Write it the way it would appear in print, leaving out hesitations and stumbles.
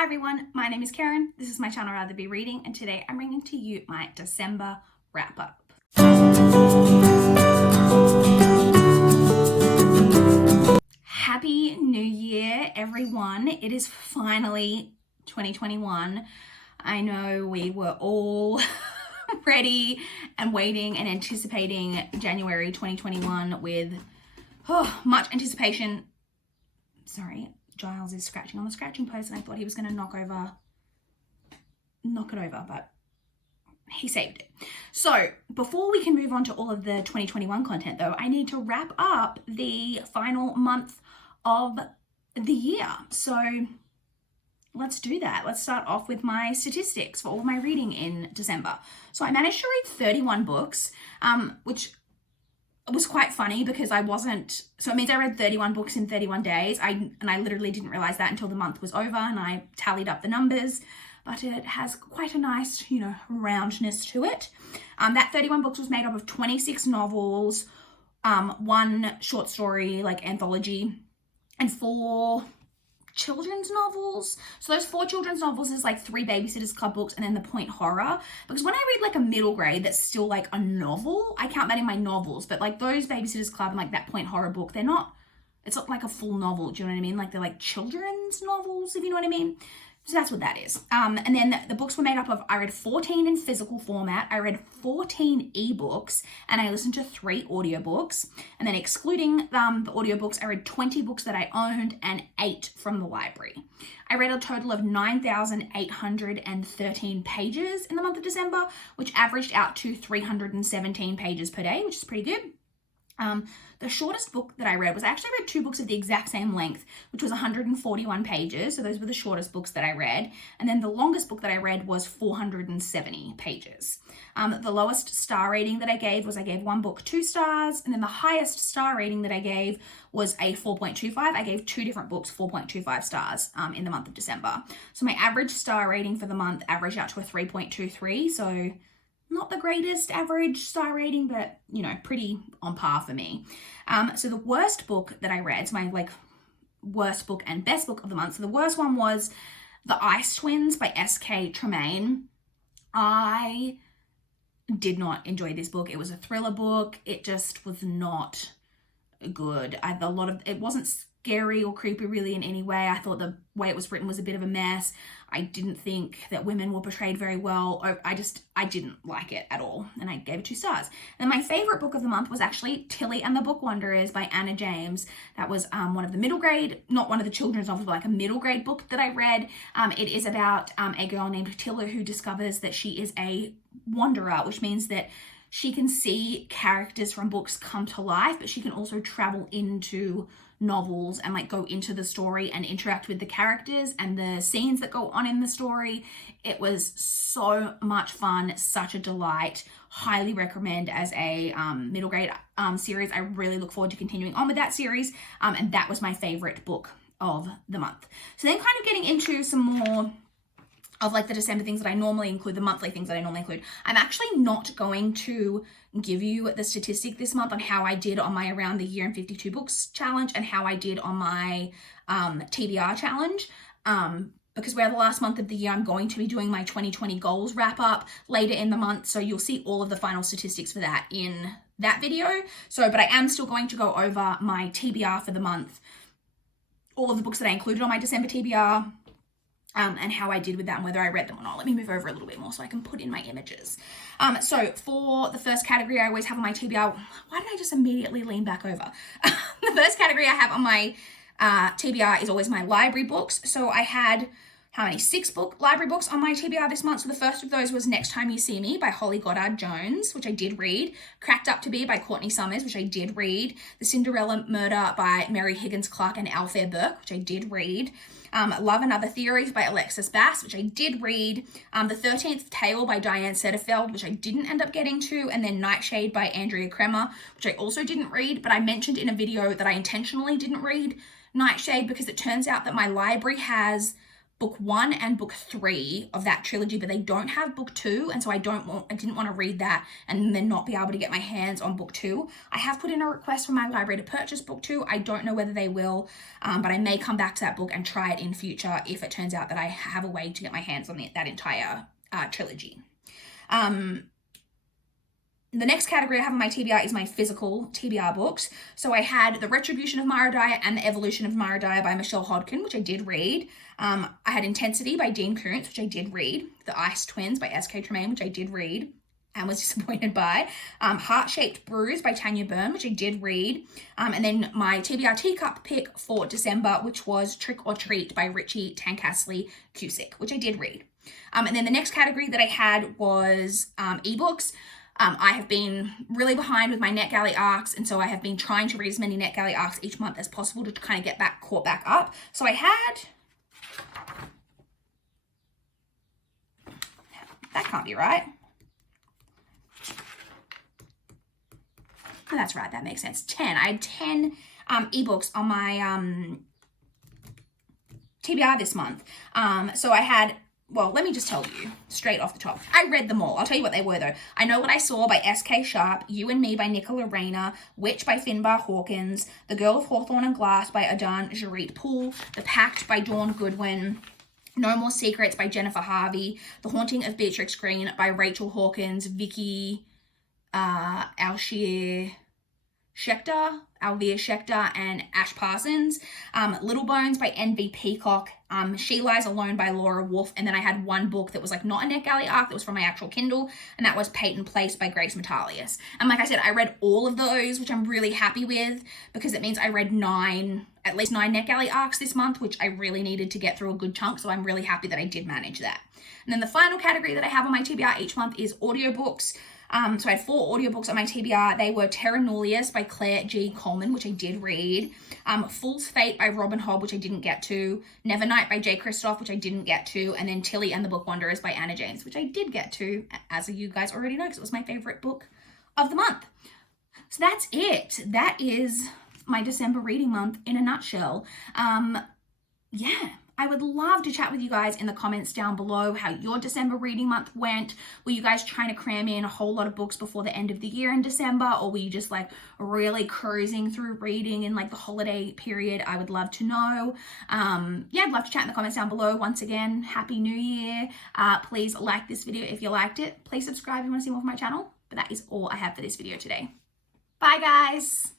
Hi everyone, my name is Karen. This is my channel RatherBeReading, and today I'm bringing to you my December wrap-up. Happy New Year, everyone. It is finally 2021. I know we were all ready and waiting and anticipating January 2021 with much anticipation. Sorry, Giles is scratching on the scratching post and I thought he was going to knock it over, but he saved it. So before we can move on to all of the 2021 content though, I need to wrap up the final month of the year. So let's do that. Let's start off with my statistics for all of my reading in December. So I managed to read 31 books, which was quite funny because so it means I read 31 books in 31 days. I literally didn't realize that until the month was over and I tallied up the numbers, but it has quite a nice, roundness to it. That 31 books was made up of 26 novels, one short story, anthology, and 4 children's novels. So those 4 children's novels is 3 Babysitters Club books and then the Point Horror. Because when I read a middle grade that's still a novel, I count that in my novels. But those Babysitters Club and that Point Horror book, it's not a full novel. Do you know what I mean? They're children's novels, if you know what I mean. So that's what that is. And then the books were made up of, I read 14 in physical format, I read 14 ebooks, and I listened to 3 audiobooks. And then excluding the audiobooks, I read 20 books that I owned and 8 from the library. I read a total of 9,813 pages in the month of December, which averaged out to 317 pages per day, which is pretty good. The shortest book that I read I actually read 2 books of the exact same length, which was 141 pages. So those were the shortest books that I read. And then the longest book that I read was 470 pages. The lowest star rating that I gave one book 2 stars. And then the highest star rating that I gave was a 4.25. I gave 2 different books 4.25 stars in the month of December. So my average star rating for the month averaged out to a 3.23. So not the greatest average star rating, but, pretty on par for me. So the worst book that I read, so my, worst book and best book of the month. So the worst one was The Ice Twins by S.K. Tremaine. I did not enjoy this book. It was a thriller book. It just was not good. It wasn't scary or creepy really in any way. I thought the way it was written was a bit of a mess. I didn't think that women were portrayed very well. I didn't like it at all, and I gave it 2 stars. And my favorite book of the month was actually Tilly and the Book Wanderers by Anna James. That was one of the middle grade, not one of the children's novels, but a middle grade book that I read. It is about a girl named Tilly who discovers that she is a wanderer, which means that she can see characters from books come to life, but she can also travel into novels and go into the story and interact with the characters and the scenes that go on in the story. It was so much fun, such a delight. Highly recommend as a middle grade series. I really look forward to continuing on with that series, and that was my favorite book of the month. So then kind of getting into some more of the December things that I normally include, the monthly things that I normally include. I'm actually not going to give you the statistic this month on how I did on my Around the Year in 52 Books challenge and how I did on my TBR challenge. Because we're the last month of the year, I'm going to be doing my 2020 goals wrap up later in the month. So you'll see all of the final statistics for that in that video. But I am still going to go over my TBR for the month, all of the books that I included on my December TBR, and how I did with that and whether I read them or not. Let me move over a little bit more so I can put in my images. So for the first category I always have on my TBR, why did I just immediately lean back over? The first category I have on my TBR is always my library books. So I had 6 library books on my TBR this month. So the first of those was Next Time You See Me by Holly Goddard Jones, which I did read. Cracked Up to Be by Courtney Summers, which I did read. The Cinderella Murder by Mary Higgins Clark and Alfair Burke, which I did read. Love and Other Theories by Alexis Bass, which I did read. The 13th Tale by Diane Setterfeld, which I didn't end up getting to. And then Nightshade by Andrea Kremer, which I also didn't read, but I mentioned in a video that I intentionally didn't read Nightshade because it turns out that my library has book 1 and book 3 of that trilogy, but they don't have book 2, and so I didn't want to read that and then not be able to get my hands on book 2. I have put in a request for my library to purchase book 2. I don't know whether they will, but I may come back to that book and try it in future if it turns out that I have a way to get my hands on that entire trilogy. The next category I have on my TBR is my physical TBR books. So I had The Retribution of Maradiah and The Evolution of Maradiah by Michelle Hodkin, which I did read. I had Intensity by Dean Koontz, which I did read. The Ice Twins by S.K. Tremaine, which I did read and was disappointed by. Heart-Shaped Bruise by Tanya Byrne, which I did read. And then my TBR teacup pick for December, which was Trick or Treat by Richie Tankasley Cusick, which I did read. And then the next category that I had was ebooks. I have been really behind with my NetGalley arcs, and so I have been trying to read as many NetGalley arcs each month as possible to kind of get caught back up. So I had... That can't be right. Oh, that's right, that makes sense. 10. I had 10 ebooks on my TBR this month. So I had... Well, let me just tell you straight off the top. I read them all. I'll tell you what they were, though. I Know What I Saw by S.K. Sharp, You and Me by Nicola Rayner, Witch by Finbar Hawkins, The Girl of Hawthorne and Glass by Adan Jarit Poole, The Pact by Dawn Goodwin, No More Secrets by Jennifer Harvey, The Haunting of Beatrix Green by Rachel Hawkins, Vicky Alvear Schechter, and Ash Parsons, Little Bones by N.V. Peacock, She Lies Alone by Laura Wolfe, and then I had one book that was like not a NetGalley arc, that was from my actual Kindle, and that was Peyton Place by Grace Metalius. And like I said, I read all of those, which I'm really happy with, because it means I read at least nine NetGalley arcs this month, which I really needed to get through a good chunk, so I'm really happy that I did manage that. And then the final category that I have on my TBR each month is audiobooks. So I had 4 audiobooks on my TBR. They were Terra Nullius by Claire G. Coleman, which I did read. Fool's Fate by Robin Hobb, which I didn't get to. Nevernight by Jay Kristoff, which I didn't get to. And then Tilly and the Book Wanderers by Anna James, which I did get to, as you guys already know, because it was my favorite book of the month. So that's it. That is my December reading month in a nutshell. Yeah. I would love to chat with you guys in the comments down below how your December reading month went. Were you guys trying to cram in a whole lot of books before the end of the year in December, or were you just like really cruising through reading in like the holiday period? I would love to know. Yeah, I'd love to chat in the comments down below. Once again, Happy New Year. Please like this video if you liked it. Please subscribe if you want to see more from my channel. But that is all I have for this video today. Bye, guys.